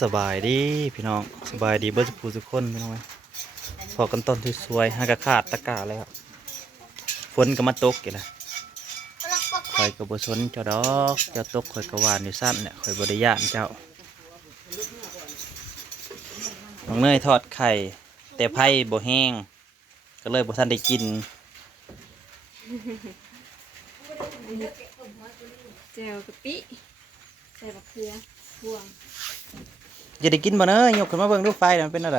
สบายดีพี่น้องสบายดีเบิร์ดผู้ทุกคนพี่น้องเอ้ยพอกันต้นที่สวยหากระขาดตะกร้าเลยครับฝนก็มาตกอีกแล้วคอยกับบสนเจ้าดอกเจ้าตกคอยกระวานอยู่สั้นเนี่ยคอยบริยานเจ้าน้องเนยทอดไข่ แต่ไผ่บ่แห้ง ก็เลยบ่ทันได้กินเจลกะปิใส่บักเขือ พวงจะได้กินบ่เนยยกขึ้นมาเบิ่งดูไฟน่ะมันเป็นอะไร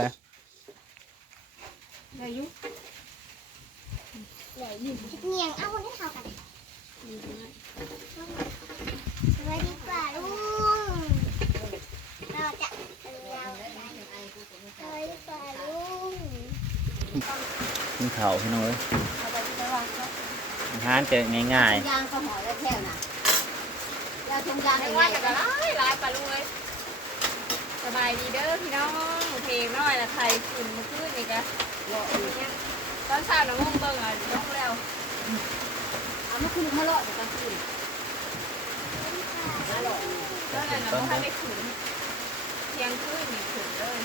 ได้อยุเหลืออยู่เนียงเอาให้เขากันสวัสดีป่าลุงเราจะเราสวัสดีป่าลุงกินข้าวพี่น้องเอ้ยเขาไปที่ว่าเขาอาหารจะง่ายยางเขาห่อแล้วแค่น่ะยา ทงยางไม่ยังไงว่าแต่ก็ร้ายร้ายปลาลุงเลยสบายดีเด้อพี่น้องเพลงน้อยนะไทยขึ้นเมาขึ้นนี่กะรออยู่เนี่ยตอนเช้าน้องงงเบิ่งอะน้องแล้วเอามาขึ้นมาเลาะเดี๋ยวกันขึ้นมาเลาะตอนนั้นน้องให้ได้ขึ้นเที่ยงคืนนี่ขึ้นเลย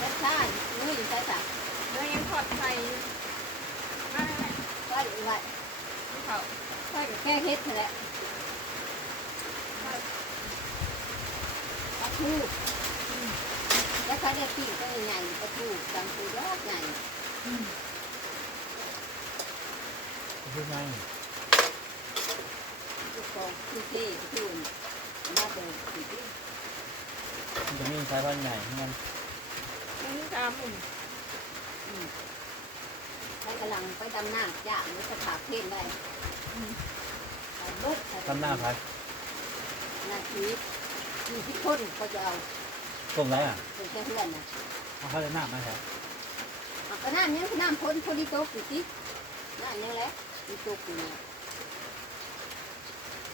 ยัดซ่ามืออยู่ใส่สักแล้วยังทอดไข่อยู่มาแม่ก็อยู่ไว้ที่เขา ก็แค่เฮ็ดแหละปลาทูแล้วเขาเรียกปิ้งก็ใหญ่ปลาทูจังคือยอดใหญ่ๆคือไงลูกกองคือเท่คือมาเป็นสิ่งที่มันจะมีสายพันธุ์ใหญ่เหมือนกันไม่มีตามหมุนใช้กำลังไปดำน้ำจ้ามันจะขาดเพ่นได้ ใส่เบิดใส่ทำหน้าพัดนาทีมีที่คนก็จะเอาต้มไรอะเป็นแค่เพื่อนนะเอาเข้าในหน้ามาแถวเอาก็น้ำเนี้ยคือน้ำพ้นพอดีโต๊ะอยู่ที่น้ำเนี้ยแหละมีโต๊ะอยู่เนี่ย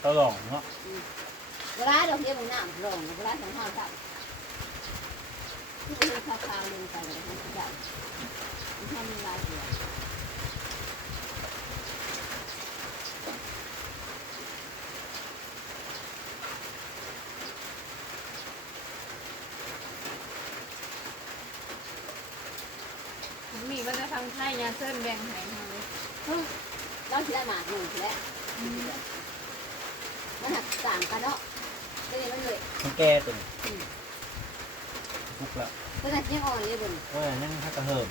ตะหลองเนาะเวลาเราเรียกมันน้ำลงเวลาสองห้าตับที่เป็นข้าวขาวลงไปเลยมันจะได้มันทำมีลายเดีย วมีมันจะทำไข่ยาเส้นแบ่งให้เขาเลยเราที่ได้หมากหนึ่งแล้วมันหักต่างกันเนาะก็เลยมันเลยมันแก่ตัวนี้ทุกแล้วก็จะยังอ่อนเลยบนว่านั่นถ้ากระเหิม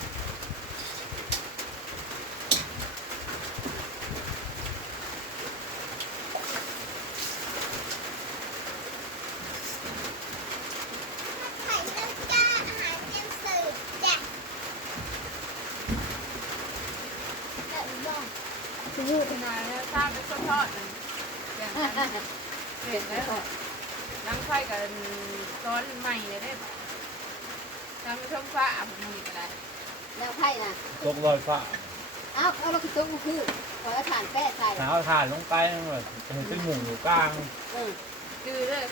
ไข่ต้มจ้าอาหารเตรียมเสิร์ฟจ้ะเดี๋ยวลอง คือพูดนาดนี้ทราบเป็นทอดนั่นแบ่งกันเห็นแล้วล้างไฟกับซ้อนใหม่เลยได้ปะทำเป็นช่องฟ้าผมมีก็ได้แล้วไข่นะตกลอยฟ้าอ้าวเอาเราคือต๊ะคือขอถ่านแป้ใส่หาเอาถ่านลงไปเลยจะเห็นเป็นหมุนอยู่กลาง เออดื้อเลย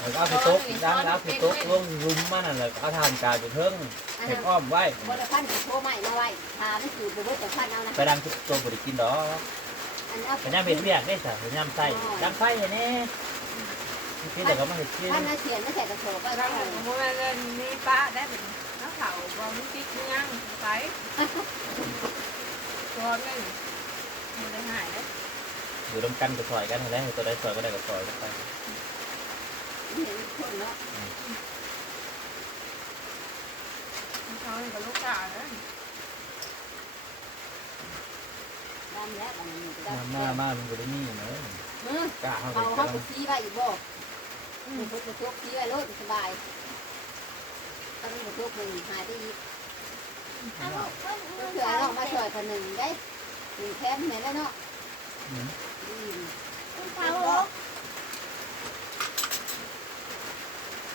แล้วก็เอาไปตกด้านแล้วไปตกลงรุมมันนั่นแหละเอาถ่านกาอยู่เทิงอันเห็นั้ดนอ้อมไว้บริพันธ์โทรใหม่มาไว้ทาไม่คือไปเบิดแต่พันเอานะไปดังทุกตัวบริกินดอกอันเอาไปย่ำเห็ดเวียกได้สิไปย่ำไส้ย่ำไส้เน่ที่แต่ก็มาเห็ดกินพันเอาเขียนไม่ใส่กระโถก็เราได้ผมว่าเงินนี่ป้าได้เป็นน้ำเผาบอมติ๊กยังใส่ตัวนึงมันได้หายแล้วอยู่รวมกันกับซอยกันแล้วตัวใดซอยก็ได้กับซอยกันไป เห็นคนเนาะเขาเนี่ยกับลูกสาวนะดำแล้วอันนี้ก็มาได้มามามันก็ได้นี่เนอะเออกะเขาเอากัเข้านไปซีไว้อีกบ่มีคนจะทุกซีไว้รถสบายถ้าไม่มาทุกมันหายไปอีกเอาลูกต้มเผื่อเรามาช่วยคนหนึ่งได้หนึ่งแคมป์เห็นแล้วเนาะอืมเขาลูก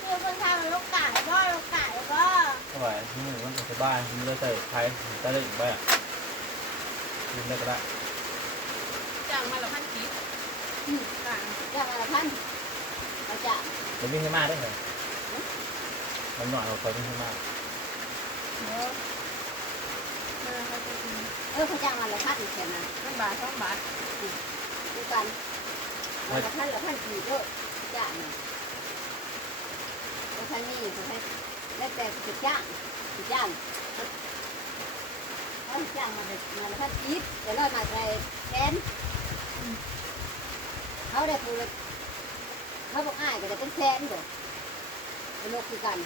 เดี๋ยวคนทำลูกไก่บ่อลูกไก่บ่เข้าไปนี่มันสบายมันจะใส่ไข่ก็ได้อีกใบอะกินได้ก็ได้จ้างมาละพันกีบต่างย่างละพันเราจะเดี๋ยววิ่งให้มากได้เหรอมันหน่อยเราคอยวิ่งให้มากเออเขาจ้างมาละพันอีกแค่านั้นมันบาทสองบาทดูกันมันละพันละพันกี่ก็จ้างเนี่ย นนี่เขาให้แล้วแต่จะจ้างจะจ้างเขาจ้างมาแบบมาและพันกีบเดี๋ยวเรามาใส่แทนเขาได้ปูเลยเขาบอกอ้ายก็ได้เป็นแสนเด้อเป็นโลกคือกัน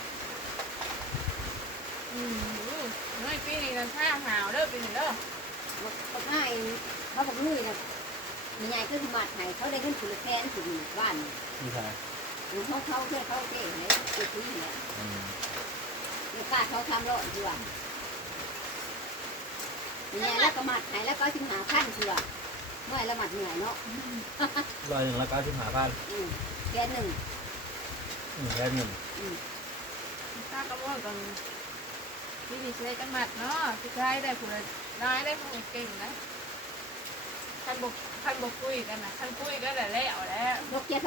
อืมเฮ้ยปีนี้กันข้าหาวเด้อปีนี้เด้อบอกอ้ายเขาบอกนุ่ยนะมีใหญ่ก็คือมาไทยเขาได้เงินคือแสนถึงบ้านนี่ใช่ หมหรือเขาเขาเพื่อเขาเจ๊เลยเจ๊คุยเนี่ยอืมเดี๋ยวกาเขาทำรอดดีกว่ามีใหญ่แล้วก็มาไทยแล้วก็ชิมหาขั้นเถื่อเมื่อละหมัดเหนื่อยเนาะร้อยหนึ่งแล้วก็สิบห้าพันอืมแกหนึ่งอืมแค่หนึ่งข้าวกระมวลกันปีนี้ใช้กันหมัดเนาะสุดท้ายได้ผู้ละร้ายได้ผู้เก่งนะคันบกคันบกคุยกันนะคันคุยก็ได้แล้วแล้ว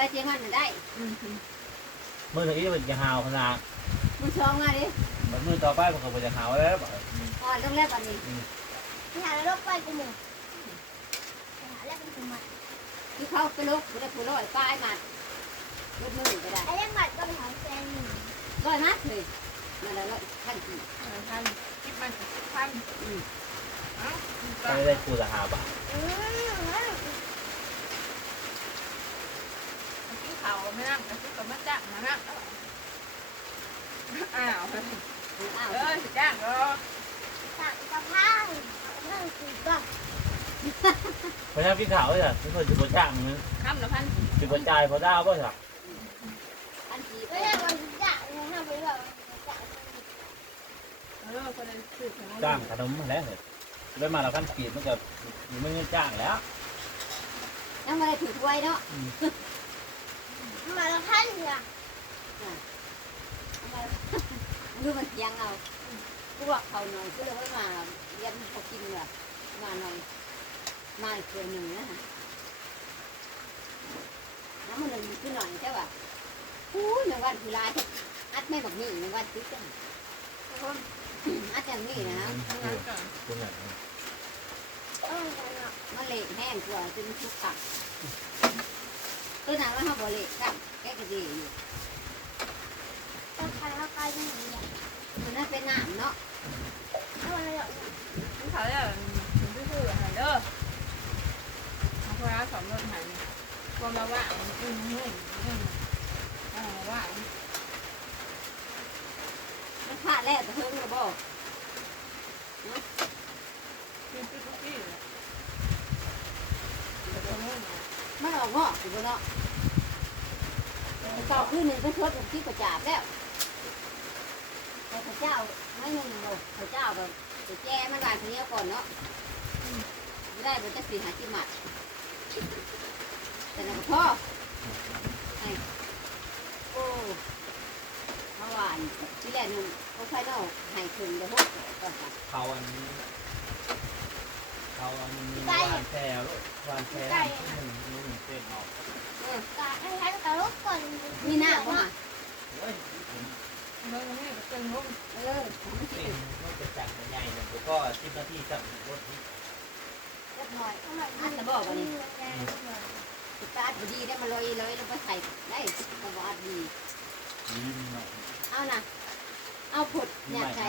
ยกเจี๊ยบใส่เจี๊ยบมันน่ะได้อืมเมื่อกี้มันจะหาวขนาดมันชองมาดิมันมือต่อไปมันก็จะหาวแล้วบ่อ่อนต้องแรกก่อนนี่ไปหาแล้วไปกูหมู่ไปหาแล้วเป็นสมัยที่เขาไปลุกไม่ได้ผู้ร้อยป้ายมาลดมือก็ได้ไอ้เรื่องบัตรก็ไปหาแฟนหนึ่งร้อยนัดเลยนั่นแหละร้อยขั้นกี่เออท่านคิดมันท่านอืมเอ้าไปได้กูจะหาบาท อืม ที่เขาไม่นั่งแต่ที่ก็มาจ้างมานั่งอ้าวอ้าวเออสิจ้างก็สั่งกระเพราเรื่องสีก่อนเพราะฉะนั้นพี่ขาวเนี่ยที่คนจะบจ้างนึงคำละพันจะบจ่ายพอได้ป่ะครับขั้นกี่ไม่ได้วันจะนะฮะไม่ได้จะเออคนนั้นสืบของจ้างขนมมาแล้วเลยได้มาแล้วขั้นกีดมันก็มันเงินจ้างแล้วยังไม่ได้ถือถ้วยเนาะ มาละพันเนี่ยดูมันยังเอาพวกเขาหน่อยก็เลยว่ามาเรียนเขากินแบบมาหน่อยมาอีกเดือหนึ่งนะฮะน้ำมันหนึ่งขึ้นหน่อยใช่ป่ะอู้ยในวันคือลายอัดไม่บอกนี่ในวันซื้อกันอัดอย่างนี้นะฮะมันเละแห้งกว่าจนทุกขัก ตัวนั้นว่าเขาบอกเละครับแกก็ดีอยู่ต้องคันแล้วก็ยังไงเนี่ยมันน่าเป็นน้ำเนาะถ้ามันเลยอะที่เขาจะถึงที่คือหันเด้อเขาพาสอนรถหันความระว่าอืมอืมอืมอ่าว่ามันพลาดแล้วแต่เพิ่งมาบอกคือคือทุกที่เลยแต่คนนู้ นมันออกงอกอยู่บนเนาะต่อขึ้นหนึ่งก็ชดกับที่ประจาบแล้วแต่พระเจ้าไม่หนึ่งโลพระเจ้าก็จะแก้มันวางทีนี้ก่อนเนาะไม่ได้มันจะสีหาจิมัดแต่ละพ่อไอ้โอ้เมื่อวานที่แรกหนึ่งเขาไฟนอลให้คืนเดี๋ยวพวกก่อนค่ะเขาอันเขาอันวานแพรวานแพรหนึ่งหนึ่ง เส้นอกกะให้กับลูกก่อนมีหน้าบ่มาเฮ้ยเมื่อนี้ก็เป็นรุ่มเออของมันสิเป็นมันจะจัดใหญ่เนี่ยก็สิบนาทีจับรถที่เรียบร้อยอันจะบอกว่านี่ตาร์ทดีได้มาลอยลอยแล้วก็ใส่ได้สวัสดีลิ้นหน่อยเอานะเอาผดนี่เนี่ยใหม่ใส่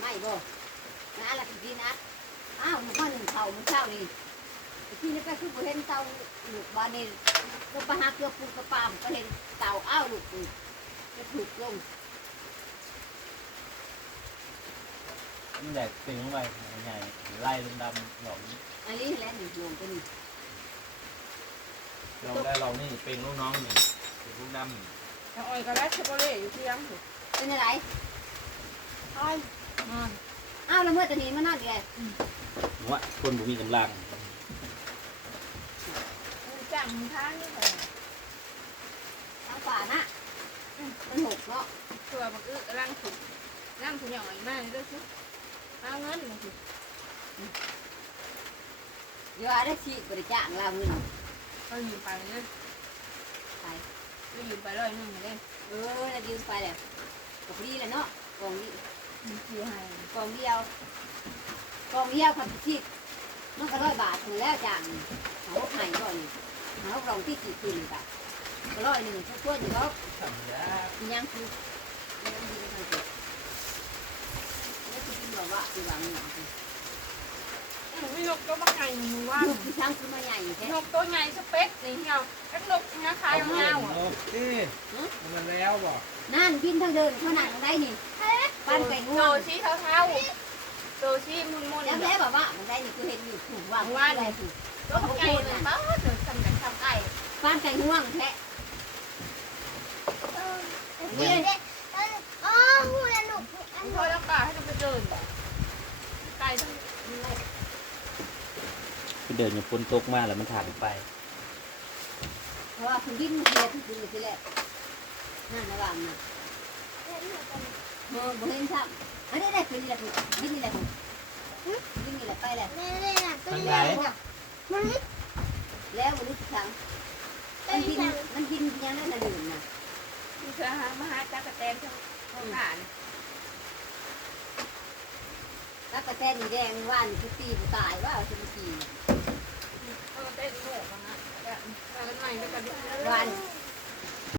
ไม่บ่นะอะไรดีนะอ้าวมันก็หนึ่งเข่ามันเช้านี่ ที่นี่ไปคือบ่เห็นเตาลูกบ้านนี่ก็ไปหาเกลือปูกระปามก็เห็นเตาอ้าวลูกปูจะถูกลงมันแดกตึงลงไปใหญ่ไล่ดำๆหลอมอันนี้แหละหนึ่งลงไปนี่เราได้เรานี่เป็นลูกน้องนี่เป็นลูกดำแล้วอ้อยก็แล้วเชฟโบเล่อยู่ที่ยังถูกเป็นอะไรอ้อยนอนอ้าวแล้วเมื่อตอนนี้มันนั่นเลยว่าคนบุมีกำลังจ้างทางนี่เลยทางฝ่านะมันหกเนาะตัวบักอึร่างถูกร่างถูกอย่างไรมากเลยสิเอาเงินมาสิเดี๋ยวได้ชีดบริจาคเราเงินเขายืมไปเลยไปก็ยืมไปร้อยหนึ่งเลยเออแล้วยืมไปแล้วกับดีเลยเนาะกองนี้มีคิวให้กองเดียวกองเดียวพันชีดมันก็ร้อยบาทถึงแล้วจังเขาไข่ก่อน เเอาลองที่สี่คืนกันร้อยหนึ่งชั่วๆอยู่แล้วยังคือยังดีกันเถอะแล้วคือที่บอกว่าคือวางหนังอืมมีนกตัวบางไงมึงว่าลูกที่ช่างคือมาใหญ่แท้นกตัวใหญ่สเปคนี่เหี่ยวจักนกนะคายยาวๆอะโอเคมันแล้วบ่นั่นบินทางเดินเขาหนังได้นี่ปั้นไก่งโซวงชี้เท้าๆโซชี้มุนๆแล้วเนี่ยแม่บอกว่ามันได้นี่คือเห็นอยู่ถูกวางว่าอะไรถูกตัวใหญ่เลยป้า ปั้นไก่งวงแท้เออเดี๋ยวเดี๋ยวเอออ๋อหูละหนุกอันพอแล้วป่าให้มันไปเดินไก่ทั้งไปเดินอย่างฝนตกมาแล้วมันถ่านไป เพราะว่าคุณดิ้นเสียที่คือที่แรกนั่นระหว่างน่ะเออบ่เห็นซ้ำอันนี้ได้คือนี่แหละดิ้นนี่แหละดิ้นนี่แหละไปแหละนี่นี่น่ะตัวทางใหไหนญ่มั ยังไม่มาดื่มนะมีเธอฮะมหาจักรแตนท่องทองหารแล้วกระแตนแดงว่านคือตีบุตายว่าสมกีเออเต้นโง่มานะแบบมาเนใหม่ไปกันด้วยว่าน